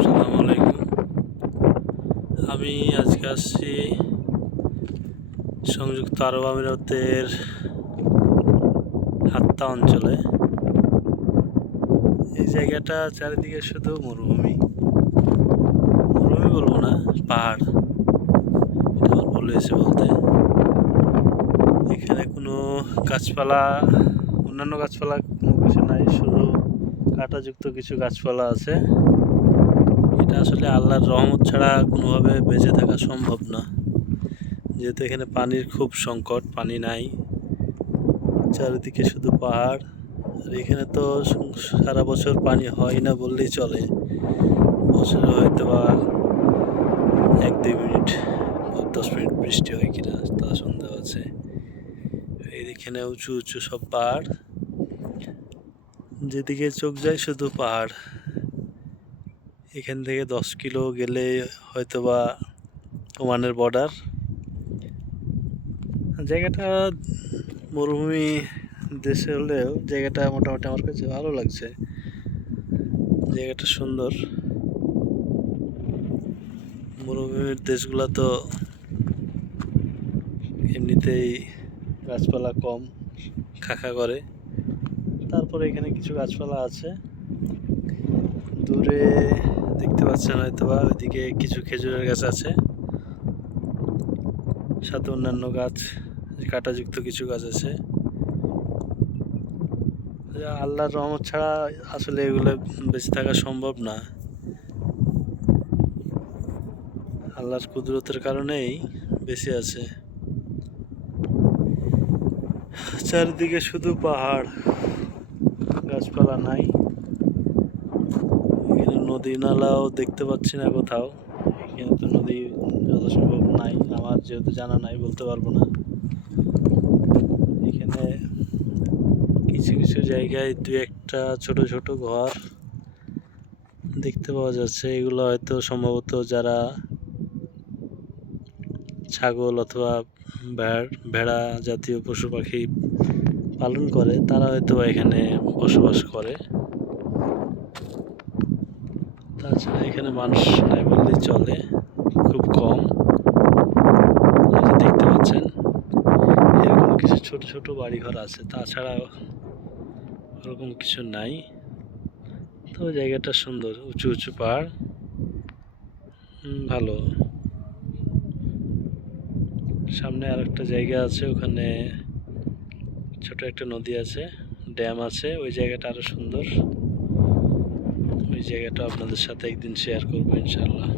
আসসালামু আলাইকুম। আমি আজকে আসছি সংযুক্ত আরব আমিরাতের হাত্তা অঞ্চলে। এই জায়গাটা চারিদিকে শুধু মরুভূমি, মরুভূমি বলবো না, পাহাড়। এটা আমার ভুল হয়েছে বলতে। এখানে কোনো গাছপালা, অন্যান্য গাছপালা কোনো কিছু নাই, শুধু কাঁটাযুক্ত কিছু গাছপালা আছে। এটা আসলে আল্লাহর রহমত ছাড়া কোনোভাবে বেঁচে থাকা সম্ভব না, যেহেতু এখানে পানির খুব সংকট, পানি নাই, চারিদিকে শুধু পাহাড়। আর এখানে তো সারা বছর পানি হয় না বললেই চলে। বছরে হয়তো বা 1-2 মিনিট, 10 মিনিট বৃষ্টি হয় কিনা তা সন্দেহ আছে। এখানে উঁচু উঁচু সব পাহাড়, যেদিকে চোখ যায় শুধু পাহাড়। এখান থেকে 10 কিলো গেলে হয়তো বা ওমানের বর্ডার। জায়গাটা মরুভূমি দেশে হলেও জায়গাটা মোটামুটি আমার কাছে ভালো লাগছে। জায়গাটা সুন্দর। মরুভূমির দেশগুলো তো এমনিতেই গাছপালা কম, খাখা করে। তারপরে এখানে কিছু গাছপালা আছে, দূরে দেখতে পাচ্ছেন হয়তো বা ওইদিকে কিছু খেজুরের গাছ আছে, সাথে অন্যান্য গাছ, কাঁটাযুক্ত কিছু গাছ আছে। আল্লাহর রহমত ছাড়া আসলে এগুলো বেঁচে থাকা সম্ভব না। আল্লাহর কুদরতের কারণেই বেঁচে আছে। চারিদিকে শুধু পাহাড়, গাছপালা নাই। এখানে নদী নালাও দেখতে পাচ্ছি না কোথাও। এখানে তো নদী যথাসম্ভব নাই, আমার যেহেতু জানা নাই বলতে পারবো না। এখানে কিছু কিছু জায়গায় 2-1টা ছোট ছোট ঘর দেখতে পাওয়া যাচ্ছে। এগুলো হয়তো সম্ভবত যারা ছাগল অথবা ভেড়া জাতীয় পশু পাখি পালন করে তারা হয়তো এখানে বসবাস করে। তাছাড়া এখানে মানুষ নাই বললেই চলে, খুব কম। এই যে দেখতে পাচ্ছেন এরকম কিছু ছোট ছোট বাড়িঘর আছে, তাছাড়া ওরকম কিছু নাই। তবে জায়গাটা সুন্দর, উঁচু উঁচু পাহাড়, ভালো। সামনে আর একটা জায়গা আছে, ওখানে ছোট একটা নদী আছে, ড্যাম আছে, ওই জায়গাটা আরো সুন্দর। ওই জায়গাটা আপনাদের সাথে একদিন শেয়ার করবো ইনশাআল্লাহ।